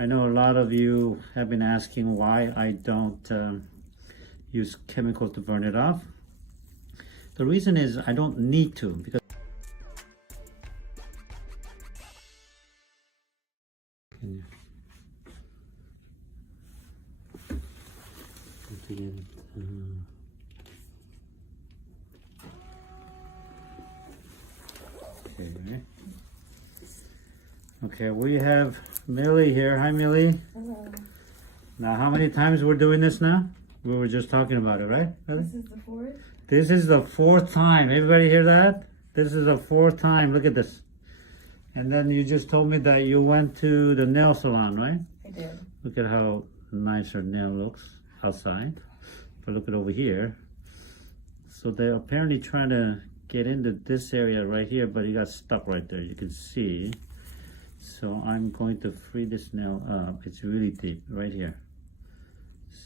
I know a lot of you have been asking why I don't use chemical to burn it off. The reason is I don't need to, because okay, we have Millie here. Hi, Millie. Hello. Now, how many times we're doing this now? We were just talking about it, right? This is the fourth? This is the fourth time. Everybody hear that? This is the fourth time. Look at this. And then you just told me that you went to the nail salon, right? I did. Look at how nice her nail looks outside. But look at over here. So they're apparently trying to get into this area right here, but it got stuck right there. You can see. So I'm going to free this nail up. It's really deep right here.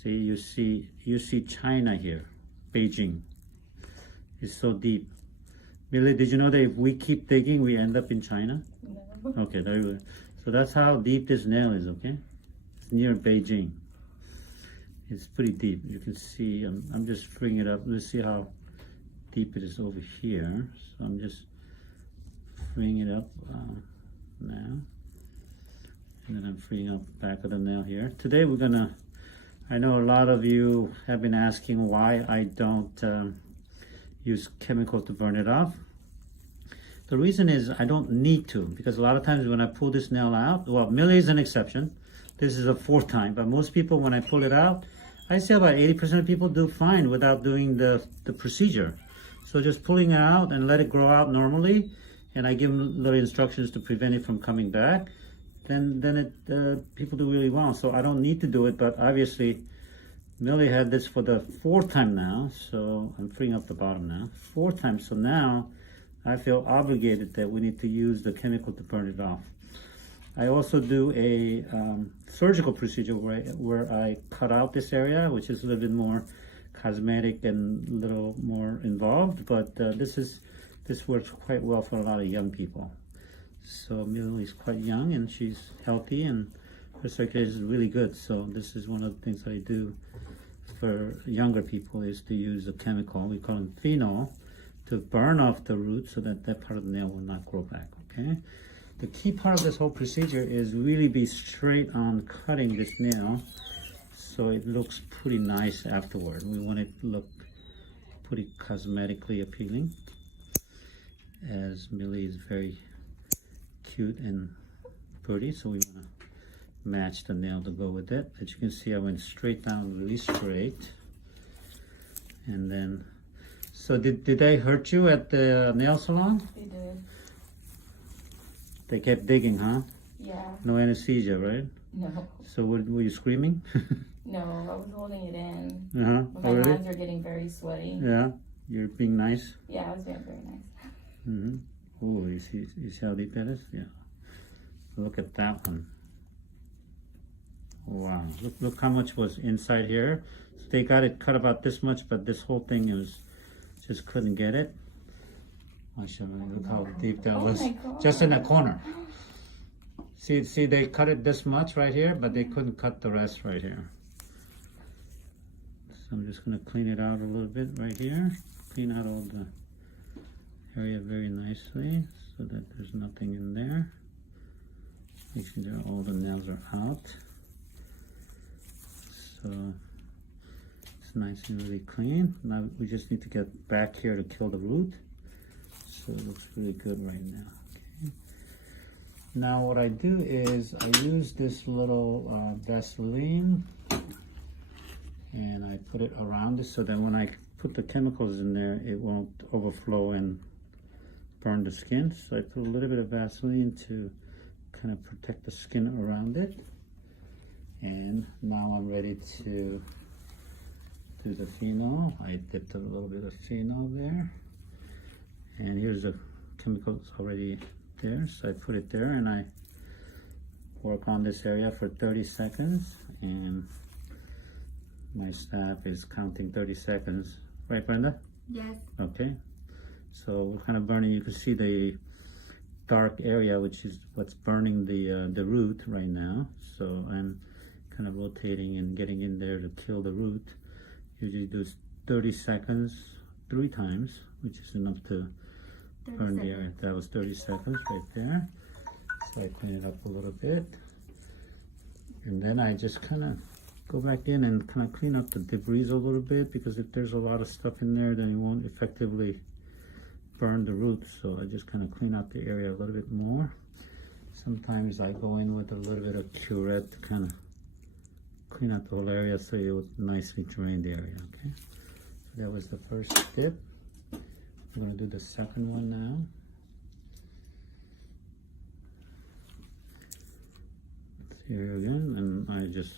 See, you see China here, Beijing. It's so deep. Millie, did you know that if we keep digging, we end up in China? No. Okay, there you go. So that's how deep this nail is, okay? It's near Beijing. It's pretty deep. You can see, I'm just freeing it up. Let's see how deep it is over here. So I'm just freeing it up now. And then I'm freeing up the back of the nail here. Today we're gonna, I know a lot of you have been asking why I don't use chemical to burn it off. The reason is I don't need to, because a lot of times when I pull this nail out, well, Millie is an exception. This is the fourth time, but most people, when I pull it out, I say about 80% of people do fine without doing the procedure. So just pulling it out and let it grow out normally, and I give them little instructions to prevent it from coming back, then people do really well. So I don't need to do it, but obviously Millie had this for the fourth time now, so I'm freeing up the bottom now. Fourth time, so now I feel obligated that we need to use the chemical to burn it off. I also do a surgical procedure where I cut out this area, which is a little bit more cosmetic and a little more involved, but this works quite well for a lot of young people. So Millie is quite young and she's healthy and her circulation is really good. So this is one of the things I do for younger people, is to use a chemical, we call it phenol, to burn off the root so that that part of the nail will not grow back, okay? The key part of this whole procedure is really be straight on cutting this nail so it looks pretty nice afterward. We want it to look pretty cosmetically appealing, as Millie is very cute and pretty, so we want to match the nail to go with it. As you can see, I went straight down, really straight. And then, so did they hurt you at the nail salon? They did. They kept digging, huh? Yeah. No anesthesia, right? No. So were you screaming? No, I was holding it in. Uh-huh. But my Oh, really? hands are getting very sweaty. Yeah, you're being nice. Yeah, I was being very nice. Mm-hmm. Oh, you see how deep that is? Yeah. Look at that one. Wow, look how much was inside here. So they got it cut about this much, but this whole thing is just couldn't get it. Look how deep that was. Just in the corner. See, they cut it this much right here, but they couldn't cut the rest right here. So I'm just gonna clean it out a little bit right here. Clean out all the area very nicely so that there's nothing in there. Make sure that all the nails are out. So it's nice and really clean. Now we just need to get back here to kill the root. So it looks really good right now. Okay. Now what I do is I use this little Vaseline and I put it around it so that when I put the chemicals in there, it won't overflow and burn the skin. So I put a little bit of Vaseline to kind of protect the skin around it. And now I'm ready to do the phenol. I dipped a little bit of phenol there. And here's the chemicals already there. So I put it there and I work on this area for 30 seconds. And my staff is counting 30 seconds. Right, Brenda? Yes. Okay. So what kind of burning? You can see the dark area, which is what's burning the root right now. So I'm kind of rotating and getting in there to kill the root. Usually do 30 seconds 3 times, which is enough to burn the area. That was 30 seconds right there. So I clean it up a little bit. And then I just kind of go back in and kind of clean up the debris a little bit, because if there's a lot of stuff in there, then it won't effectively burn the roots. So I just kind of clean out the area a little bit more. Sometimes I go in with a little bit of curette to kind of clean out the whole area so it would nicely drain the area. Okay, so that was the first step. I'm going to do the second one now. Here again, and I just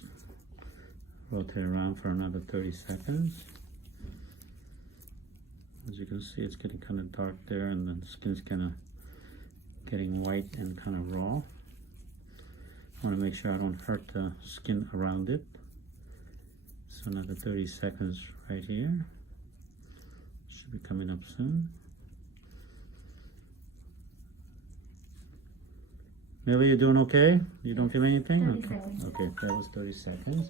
rotate around for another 30 seconds. As you can see, it's getting kind of dark there, and then the skin's kind of getting white and kind of raw. I want to make sure I don't hurt the skin around it. So another 30 seconds right here. Should be coming up soon. Millie, you doing okay? You don't feel anything? 30 okay. seconds. Okay, that was 30 seconds.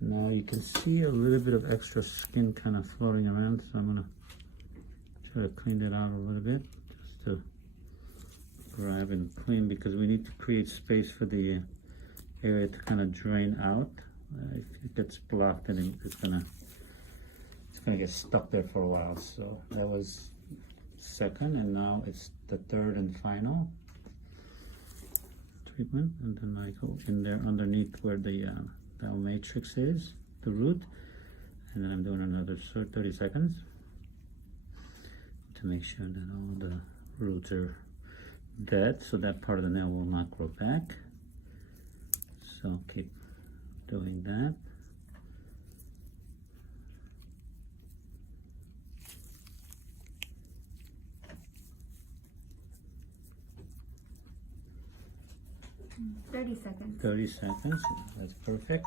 Now you can see a little bit of extra skin kind of floating around, so I'm gonna try to clean it out a little bit, just to grab and clean, because we need to create space for the area to kind of drain out. If it gets blocked, then it's gonna get stuck there for a while. So that was second, and now it's the third and final treatment. And then I go in there underneath where the matrix is, the root, and then I'm doing another 30 seconds to make sure that all the roots are dead, so that part of the nail will not grow back. So keep doing that. Seconds. 30 seconds, that's perfect.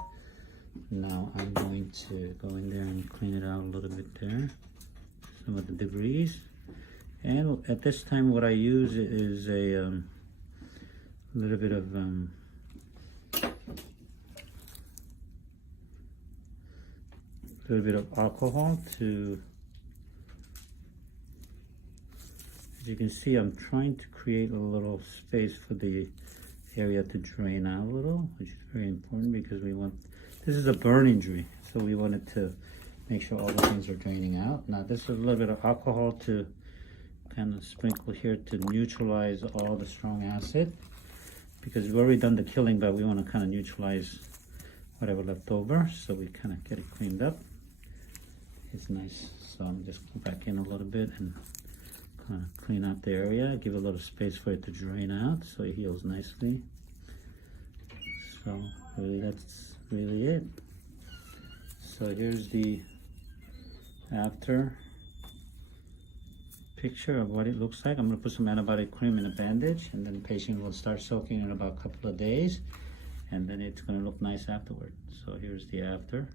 Now I'm going to go in there and clean it out a little bit there, some of the debris. And at this time what I use is a little bit of alcohol to, as you can see, I'm trying to create a little space for the area to drain out a little, which is very important, because we want, this is a burn injury, so we wanted to make sure all the things are draining out. Now this is a little bit of alcohol to kind of sprinkle here to neutralize all the strong acid, because we've already done the killing, but we want to kind of neutralize whatever left over, so we kind of get it cleaned up. It's nice. So I'm just go back in a little bit and kind of clean out the area, give a little space for it to drain out so it heals nicely. So really, that's really it. So here's the after picture of what it looks like. I'm going to put some antibiotic cream in a bandage, and then the patient will start soaking in about a couple of days, and then it's going to look nice afterward. So here's the after.